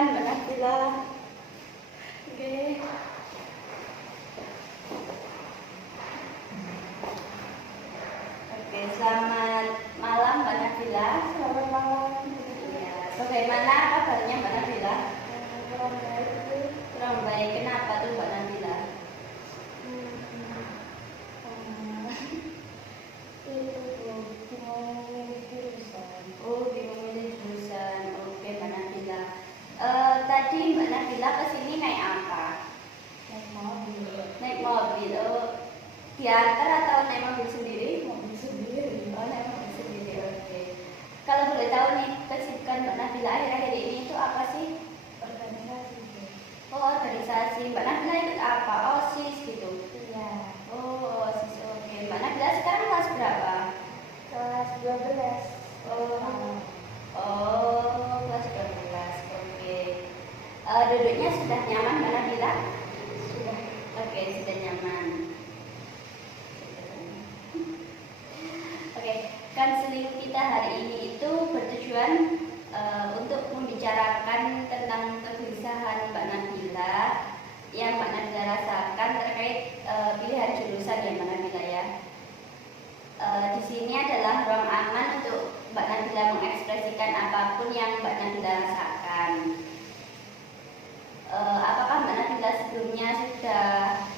silakan Mbak Nabila. Oke. Oke, selamat malam Mbak Nabila. Selamat malam. Ya, bagaimana kabarnya Mbak Nabila? Kurang baik. Kurang baik. Kenapa tuh Mbak Nabila? Oh, bingung milih jurusan. Oke Mbak Nabila. Tadi Mbak Nabila kesini naik apa? Naik mobil. Naik mobil. Oh, diantar atau naik mobil sendiri? Mobil sendiri. Oh, naik mobil sendiri. Oke. Kalau boleh tahu nih, kesibukan Mbak Nabila akhir-akhir ini itu apa sih? Organisasi. Oh, organisasi. Mbak Nabila ikut apa? OSIS gitu. Iya. Oh, OSIS. Oke. Mbak Nabila sekarang kelas berapa? Kelas 12. Oh, kelas 12. Oke. Duduknya sudah nyaman Mbak Nabila? Sudah. Oke, sudah nyaman. Oke, konseling kita hari ini itu bertujuan untuk membicarakan tentang kegelisahan Mbak Nabila yang Mbak Nabila rasakan terkait pilihan jurusan ya Mbak Nabila ya. Di sini adalah ruang aman untuk Mbak Nabila mengekspresikan apapun yang Mbak Nabila rasakan. Apakah Mbak Nabila sebelumnya sudah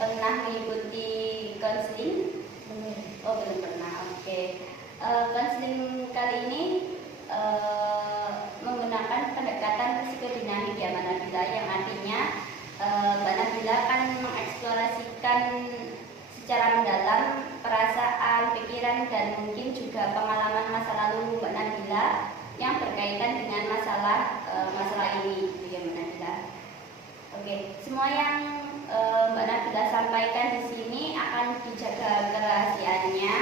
pernah mengikuti konseling? Belum. Oh, belum pernah. Oke. Konseling kali ini menggunakan pendekatan psikodinamik ya Mbak Nabila, yang artinya Mbak Nabila akan mengeksplorasikan secara mendalam perasaan, pikiran, dan mungkin juga pengalaman masa lalu Mbak Nabila yang berkaitan dengan masalah ini, gitu ya Mbak Nabila. Oke, semua yang Mbak Nabila sampaikan di sini akan dijaga kerahasiaannya,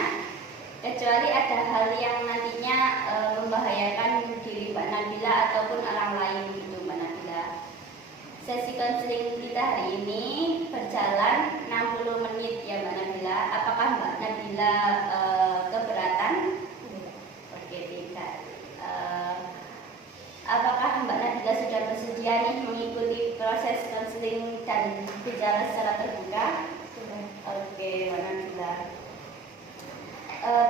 kecuali ada hal yang nantinya membahayakan diri Mbak Nabila ataupun orang lain gitu Mbak Nabila. Sesi konseling kita hari ini berjalan 60 menit ya Mbak Nabila. Apakah Mbak Nabila keberatan? Oke, tidak. Apakah Mbak Nabila sudah bersedia nih mengikuti proses konseling dan bicara secara terbuka? Sudah. Oke, Mbak Nabila.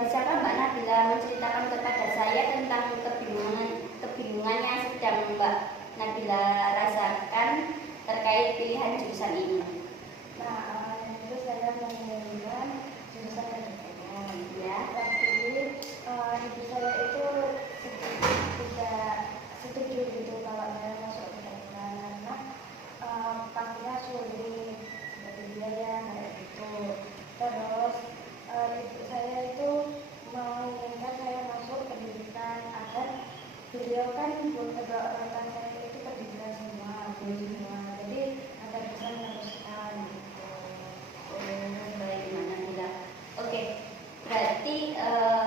Bisakah Mbak Nabila menceritakan kepada saya tentang kebingungan yang sedang Mbak Nabila rasakan terkait pilihan jurusan ini? Nah, awalnya itu saya memilih jurusan kedokteran. Ya. Tapi ibu saya itu tidak setuju gitu kalau saya masuk kedokteran karena pastinya sulit seperti biaya kayak gitu. Terus ibu saya itu menginginkan saya masuk pendidikan agar beliau kan kedua orang tua saya itu pendidikan semua, jadi agar bisa meneruskan gitu. Oh, baik Mbak Nabila. Oke, berarti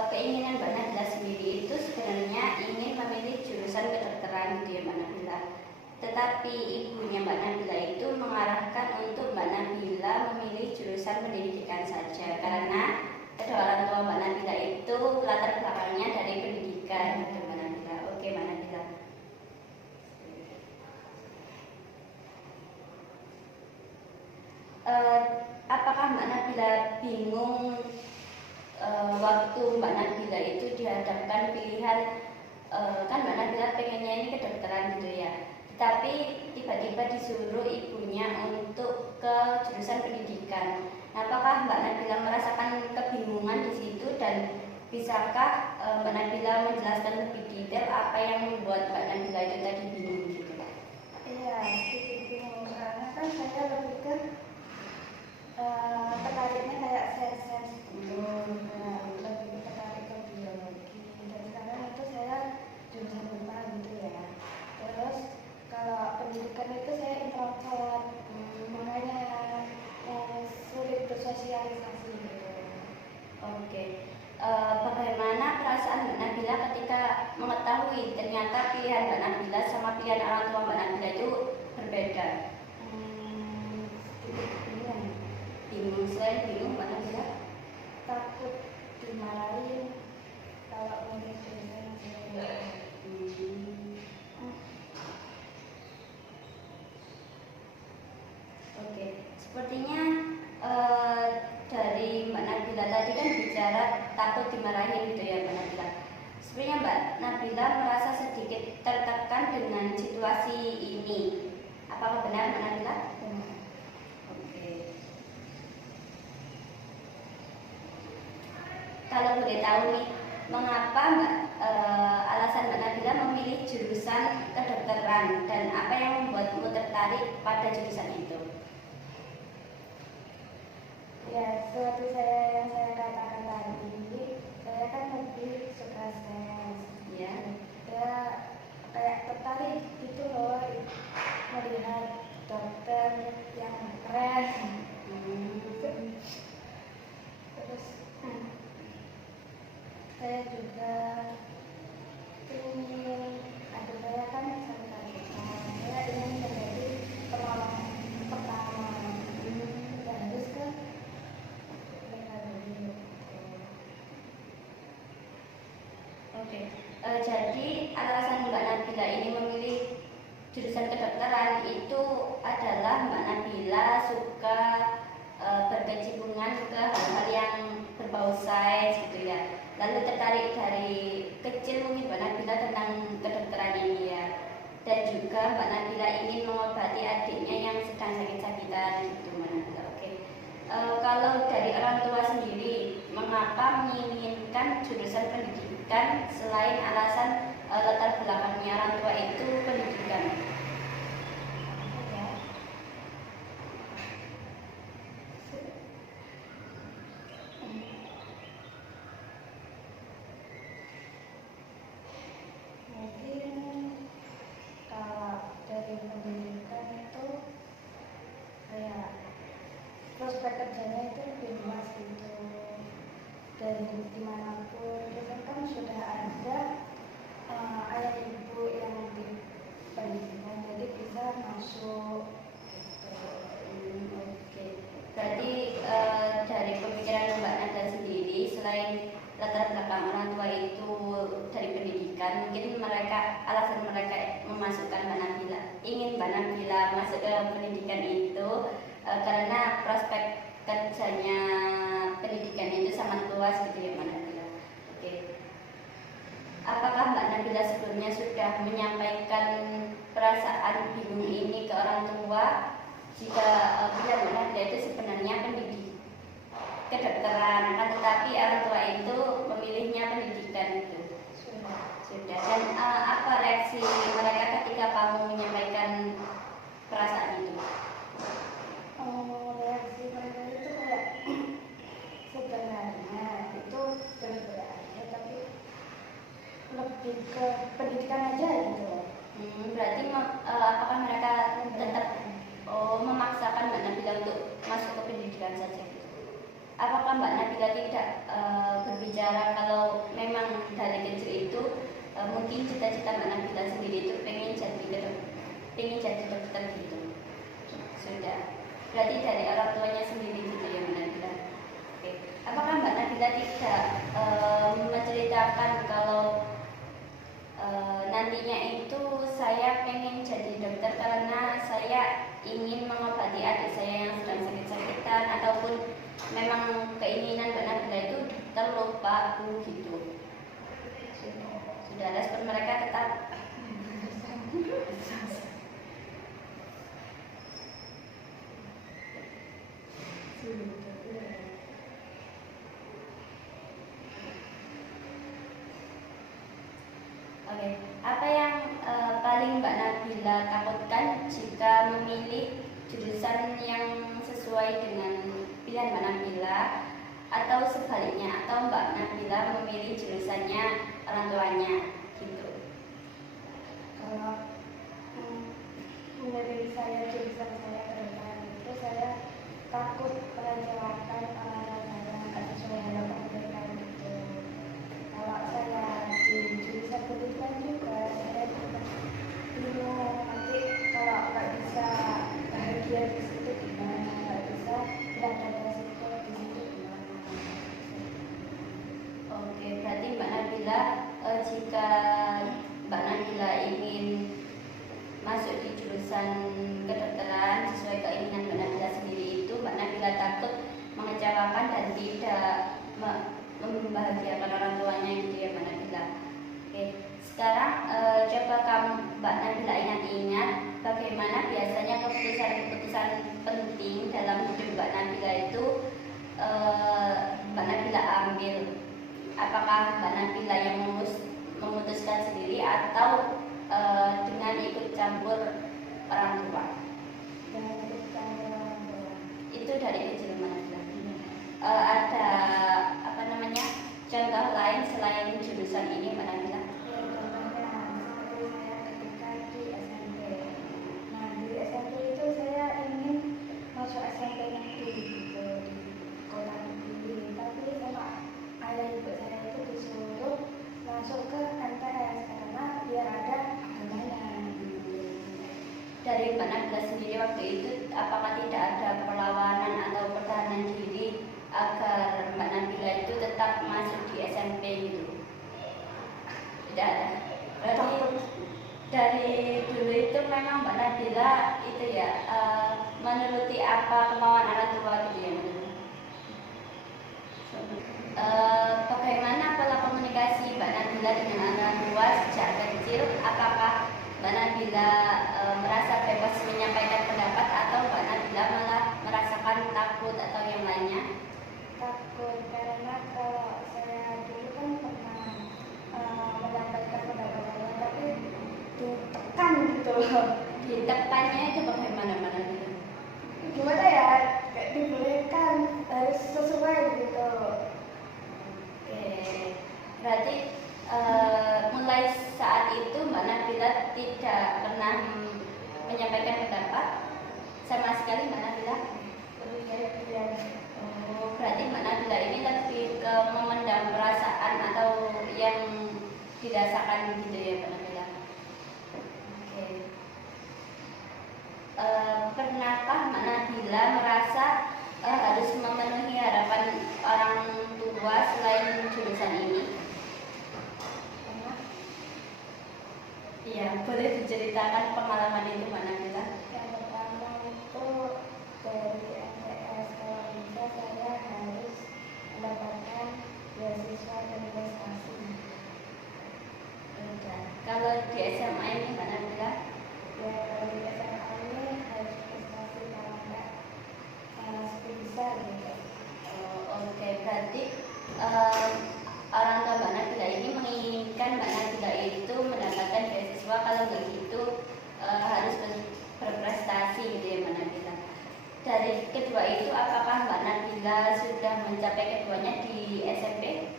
keinginan Mbak Nabila sendiri itu sebenarnya ingin memilih jurusan kedokteran gitu ya Mbak Nabila. Tetapi ibunya Mbak Nabila itu mengarahkan untuk Mbak Nabila memilih jurusan pendidikan saja, karena kedua orang tua Mbak Nabila itu latar belakangnya dari pendidikan gitu Mbak Nabila. Oke Mbak Nabila. Apakah Mbak Nabila bingung waktu Mbak Nabila itu dihadapkan pilihan kan Mbak Nabila pengennya ini kedokteran gitu ya, tapi tiba-tiba disuruh ibunya untuk ke jurusan pendidikan. Apakah Mbak Nabila merasakan kebingungan di situ, dan bisakah Mbak Nabila menjelaskan lebih detail apa yang membuat Mbak Nabila itu tadi bingung gitu? Iya, sedikit bingung karena kan saya lebih ke tertariknya kayak sains gitu. Nah, lebih tertarik ke biologi, dan sekarang itu saya jurusan IPA gitu ya. Terus kalau pendidikan itu saya introvert, makanya sulit bersosialisasi gitu. Oke. Bagaimana perasaan Mbak Nabila ketika mengetahui ternyata pilihan Mbak Nabila sama pilihan orang tua Mbak Nabila itu berbeda? Sedikit bingung. Bingung. Selain bingung Mbak Nabila? Takut dimarahin kalau milih jurusan saya. Oke, sepertinya eh, dari Mbak Nabila tadi kan bicara takut dimarahin gitu ya Mbak Nabila. Sebenarnya Mbak Nabila merasa sedikit tertekan dengan situasi ini. Apakah benar Mbak Nabila? Benar. Oke. Kalau boleh tahu nih, mengapa alasan Mbak Nabila memilih jurusan kedokteran dan apa yang membuatmu tertarik pada jurusan itu? Ya, seperti yang saya katakan tadi, saya kan lebih suka sains. Ya. Saya kayak tertarik gitu loh melihat dokter yang keren. Terus saya juga ingin, ada saya kan disabilitas, saya ingin menjadi penolong pertama. Ya harus kan mereka dulu. Oke. Jadi alasan Mbak Nabila ini memilih jurusan kedokteran itu adalah Mbak Nabila suka berkecimpungan ke hal-hal yang berbau sains gitu ya. Lalu tertarik dari kecil mungkin Mbak Nabila tentang kedokteran ini ya. Dan juga Mbak Nabila ingin mengobati adiknya yang sedang sakit-sakitan gitu Mbak Nabila. Oke. Kalau dari orang tua sendiri, mengapa menginginkan jurusan pendidikan selain alasan latar belakangnya orang tua itu pendidikan? Ya. Mungkin kalau dari pendidikan itu kayak prospek kerjanya itu lebih luas gitu, dari dimanapun. Terus kan sudah ada ayah ibu yang di pendidikan, jadi bisa masuk gitu. Oke. Berarti dari pemikiran Mbak Nada sendiri, selain latar belakang orang tua itu dari pendidikan, mungkin mereka alasan mereka memasukkan Mbak Nabila, ingin Mbak Nabila masuk ke pendidikan itu karena prospek kerjanya pendidikan itu sangat luas gitu ya Mbak Nabila. Oke. Apakah Mbak Nabila sebelumnya sudah menyampaikan perasaan bingung ini ke orang tua jika bila Mbak Nabila itu sebenarnya pendidik kedokteran, akan tetapi orang tua itu memilihnya pendidikan itu? Sudah. Dan apa reaksi mereka ketika kamu menyampaikan perasaan itu? Reaksi mereka itu kayak sebenarnya itu berbeda, tapi lebih ke pendidikan aja gitu. Berarti apakah mereka tetap memaksakan Mbak Nabila untuk masuk ke pendidikan saja gitu? Apakah Mbak Nabila tidak berbicara kalau memang dari kecil itu mungkin cita-cita Mbak Nabila sendiri itu pengen jadi dokter gitu? Sudah. Berarti dari orang tuanya sendiri gitu ya Mbak Nabila. Oke. Apakah Mbak Nabila tidak menceritakan kalau nantinya itu saya pengen jadi dokter karena saya ingin mengobati adik saya yang sedang sakit-sakitan, ataupun memang keinginan Mbak Nabila itu terlupa gitu? Sudah respon mereka tetap Oke. Apa yang paling Mbak Nabila takutkan jika memilih jurusan yang sesuai dengan pilihan Mbak Nabila, atau sebaliknya, atau Mbak Nabila memilih jurusannya orang tuanya gitu? Kalau menurut saya jurusan saya ke depan itu, saya takut mengecewakan orang-orang saya nggak sesuai harapan mereka gitu. Kalau saya di jurusan pendidikan juga, saya juga bingung nanti kalau nggak bisa bahagia di situ gimana, nggak bisa ada resiko di situ gimana. Oke, berarti Mbak Nabila jika Mbak Nabila ingin masuk di jurusan kedokteran sesuai keinginan Mbak Nabila mengecewakan dan tidak membahagiakan orang tuanya gitu ya Mbak Nabila. Oke, sekarang coba kamu Mbak Nabila ingat-ingat bagaimana biasanya keputusan-keputusan penting dalam hidup Mbak Nabila itu Mbak Nabila ambil. Apakah Mbak Nabila yang memutuskan sendiri atau dengan ikut campur orang tua? Dengan ikut campur orang tua. Itu dari kecil Mbak Nabila. Ada apa namanya contoh lain selain jurusan ini Mbak Nabila? Ya, contohnya seperti saya ketika di SMP. Nah, di SMP itu saya ingin masuk SMP negeri gitu, di kota Kediri, tapi sama ayah ibu saya itu disuruh masuk ke MTS karena biar ada agamanya. Dari Mbak Nabila sendiri waktu itu apakah tidak ada perlawanan atau pertahanan diri agar Mbak Nabila itu tetap masuk di SMP gitu? Tidak ada. Berarti dari dulu itu memang Mbak Nabila itu ya menuruti apa kemauan orang tua gitu ya. Bagaimana pola komunikasi Mbak Nabila dengan orang tua sejak kecil? Apakah Mbak Nabila merasa bebas menyampaikan pendapat atau Mbak Nabila malah merasakan takut atau yang lainnya? Takut karena kalau saya dulu kan pernah menyampaikan pendapat saya, tapi ditekan gitu loh. Ditekannya itu bagaimana Mbak Nabila? Gimana ya, kayak dibolehkan harus sesuai gitu. Oke, berarti mulai saat itu Mbak Nabila tidak pernah menyampaikan pendapat sama sekali Mbak Nabila? Lebih dari pilihan. Oh, berarti Mbak Nabila ini lebih ke memendam perasaan atau yang dirasakan gitu ya Mbak Nabila? Oke. Pernahkah Mbak Nabila merasa harus memenuhi harapan orang tua selain jurusan ini? Karena Iya, boleh diceritakan pengalaman itu Mbak Nabila? yang pertama itu dari MTS, kalau bisa saya harus mendapatkan beasiswa dan prestasi. Udah. Kalau di SMA ini Mbak Nabila? Ya, kalau di SMA ini harus prestasi, kalau enggak studi besar gitu. Oke, berarti orang tua Mbak Nabila ini menginginkan Mbak Nabila itu mendapatkan beasiswa, kalau nggak gitu harus berprestasi gitu ya Mbak Nabila. Dari kedua itu apakah Mbak Nabila sudah mencapai keduanya di SMP?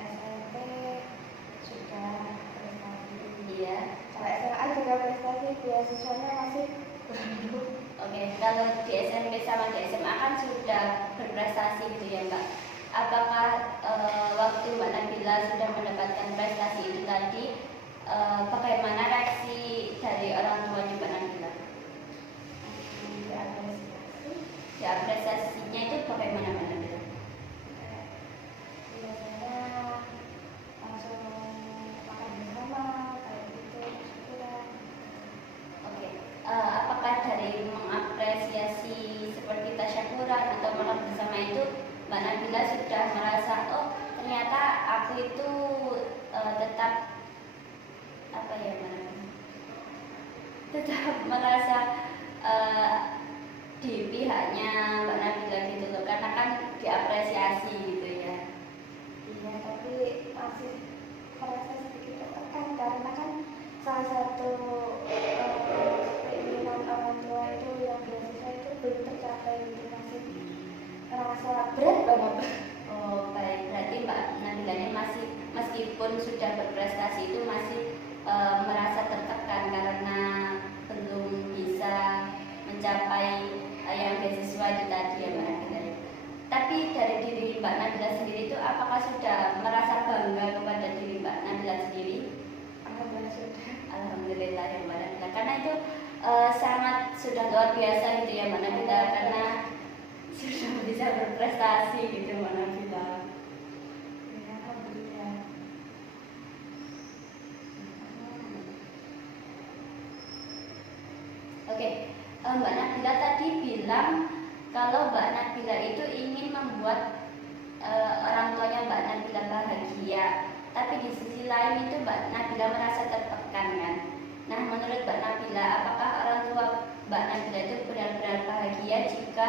SMP sudah prestasi. Iya. Kalau SMA juga prestasi, beasiswanya masih belum. Oke, kalau di SMP sama di SMA kan sudah berprestasi gitu ya Mbak. Apakah waktu Mbak Nabila sudah mendapatkan prestasi itu tadi, bagaimana reaksi dari orang tuanya Mbak Nabila? Apresiasinya itu bagaimana Mbak Nabila? Biasanya langsung makan bersama, kayak gitu, syukuran. Oke, apakah dari mengapresiasi seperti tasyakuran atau makan bersama itu Mbak Nabila sudah merasa oh ternyata aku itu tetap apa ya Mbak Nabila? Tetap merasa di pihaknya Mbak Nabila gitu loh, karena kan diapresiasi gitu ya. Iya, tapi masih merasa sedikit tertekan karena kan salah satu keinginan orang tua itu yang beasiswa itu belum tercapai, gitu masih merasa berat banget. Oh baik, berarti Mbak Nabila ini masih meskipun sudah berprestasi itu masih merasa tertekan karena belum bisa mencapai yang beasiswa itu tadi ya Mbak Nabila. Tapi dari diri Mbak Nabila sendiri itu apakah sudah merasa bangga kepada diri Mbak Nabila sendiri? Alhamdulillah sudah. Alhamdulillah ya Mbak Nabila, karena itu sangat sudah luar biasa gitu ya Mbak Nabila, karena sudah bisa berprestasi gitu Mbak Nabila. Ya, alhamdulillah. Oke, Mbak Nabila tadi bilang kalau Mbak Nabila itu ingin membuat orang tuanya Mbak Nabila bahagia, tapi di sisi lain itu Mbak Nabila merasa tertekan kan. Nah, menurut Mbak Nabila, apakah orang tua Mbak Nabila itu benar-benar bahagia jika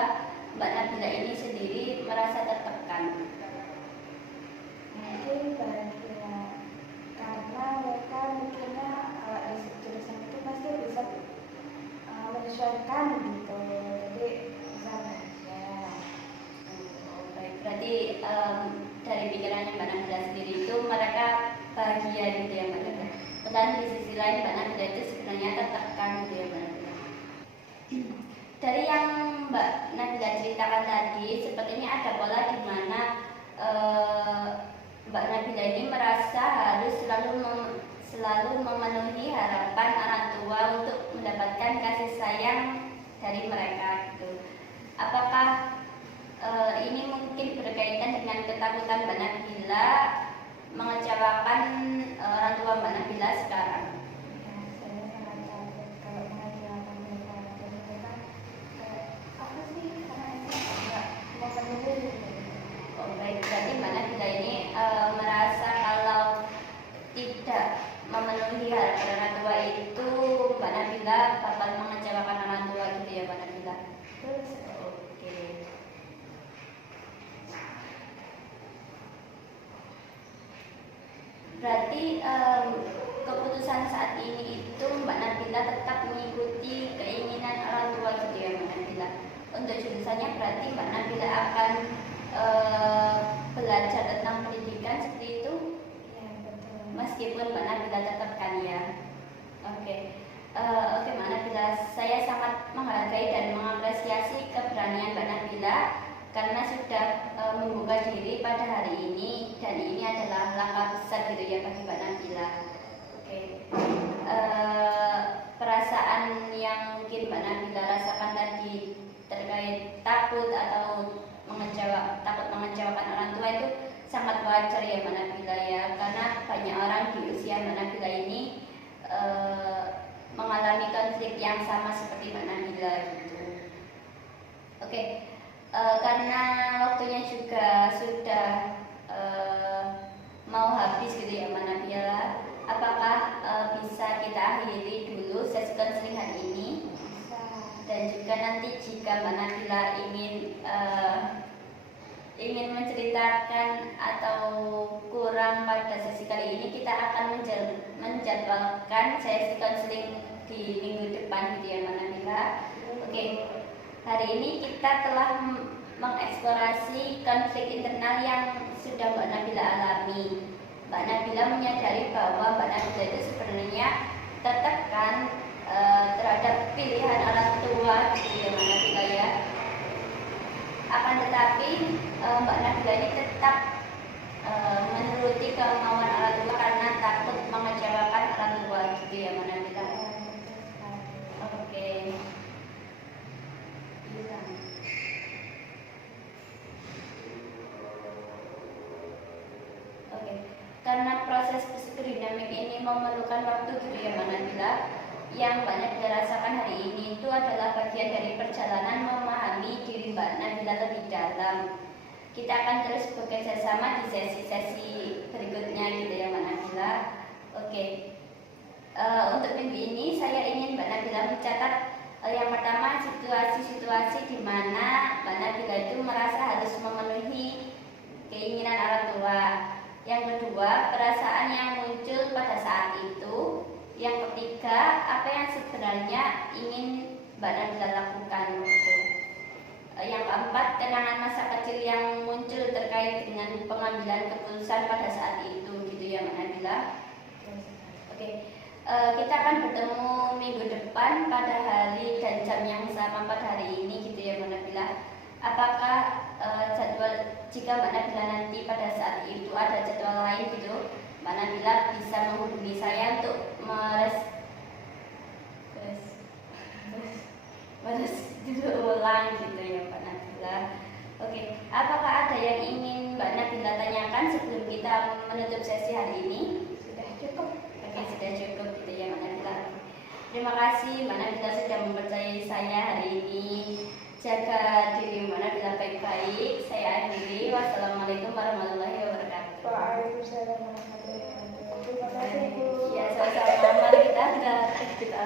Mbak Nabila ini sendiri merasa tertekan? Mungkin bahagia karena mereka mikirnya kalau di jurusan itu pasti bisa menyesuaikan gitu, jadi bisa bahagia. Baik, berarti dari pikirannya Mbak Nabila sendiri itu mereka bahagia gitu ya Mbak Nabila. Dan di sisi lain Mbak Nabila itu sebenarnya tertekan gitu ya Mbak Nabila. Dari yang Mbak Nabila ceritakan tadi, sepertinya ada pola di mana Mbak Nabila ini merasa harus selalu memenuhi harapan orang tua untuk mendapatkan kasih sayang dari mereka gitu. Apakah ini mungkin berkaitan dengan ketakutan Mbak Nabila mengecewakan orang tua Mbak Nabila sekarang? Ya, saya sangat takut kalau mengecewakan mereka. Jadi mereka kayak apa sih karena ini nggak memenuhi gitu. Oh, baik, berarti Mbak Nabila ini merasa kalau tidak memenuhi harapan orang tua itu Mbak Nabila bakal mengecewakan orang tua gitu ya Mbak Nabila? Terus Oke. Berarti keputusan saat ini itu Mbak Nabila tetap mengikuti keinginan orang tua gitu ya Mbak Nabila. Untuk jurusannya berarti Mbak Nabila akan belajar tentang pendidikan seperti itu, ya betul. meskipun Mbak Nabila tetap kan ya. Oke. Oke Mbak Nabila, saya sangat menghargai dan mengapresiasi keberanian Mbak Nabila karena sudah membuka diri pada hari ini, dan ini adalah langkah besar gitu ya bagi Mbak Nabila. Oke. Perasaan yang mungkin Mbak Nabila rasakan tadi terkait takut atau takut mengecewakan orang tua itu sangat wajar ya Mbak Nabila ya, karena banyak orang di usia Mbak Nabila ini mengalami konflik yang sama seperti Mbak Nabila gitu. Oke. Karena waktunya juga sudah mau habis gitu ya Mbak Nabila, apakah bisa kita akhiri dulu sesi konseling hari ini? Bisa. Dan juga nanti jika Mbak Nabila ingin menceritakan atau kurang pada sesi kali ini, kita akan menjadwalkan sesi konseling di minggu depan gitu ya Mbak Nabila. Oke. Hari ini kita telah mengeksplorasi konflik internal yang sudah Mbak Nabila alami. Mbak Nabila menyadari bahwa Mbak Nabila itu sebenarnya tertekan terhadap pilihan orang tua gitu ya Mbak Nabila ya. Akan tetapi Mbak Nabila ini tetap menuruti kemauan orang tua karena takut mengecewakan orang tua gitu ya Mbak Nabila. Oke. Oke, karena proses psikodinamik ini memerlukan waktu gitu ya Mbak Nabila. Yang Mbak Nabila rasakan hari ini itu adalah bagian dari perjalanan memahami diri Mbak Nabila lebih dalam. Kita akan terus bekerja sama di sesi-sesi berikutnya gitu ya Mbak Nabila. Oke. Untuk minggu ini saya ingin Mbak Nabila mencatat yang pertama situasi-situasi di mana Mbak Nabila itu merasa harus memenuhi keinginan orang tua. Yang kedua, perasaan yang muncul pada saat itu. Yang ketiga, apa yang sebenarnya ingin Mbak Nabila lakukan gitu. Yang keempat, kenangan masa kecil yang muncul terkait dengan pengambilan keputusan pada saat itu gitu ya Mbak Nabila. Oke. Kita akan bertemu minggu depan pada hari dan jam yang sama pada hari ini gitu ya Mbak Nabila. Apakah jadwal jika Mbak Nabila nanti pada saat itu ada jadwal lain gitu, Mbak Nabila bisa menghubungi saya untuk ulang gitu ya Mbak Nabila. Oke, apakah ada yang ingin Mbak Nabila tanyakan sebelum kita menutup sesi hari ini? Sudah cukup. Oke, sudah cukup gitu ya Mbak Nabila. Terima kasih Mbak Nabila sudah mempercayai saya hari ini. jaga diri Nabila baik-baik. Saya akhiri. Wassalamualaikum warahmatullahi wabarakatuh. Waalaikumsalam warahmatullahi wabarakatuh. Terima kasih Bu. Ya, sama-sama. Mari kita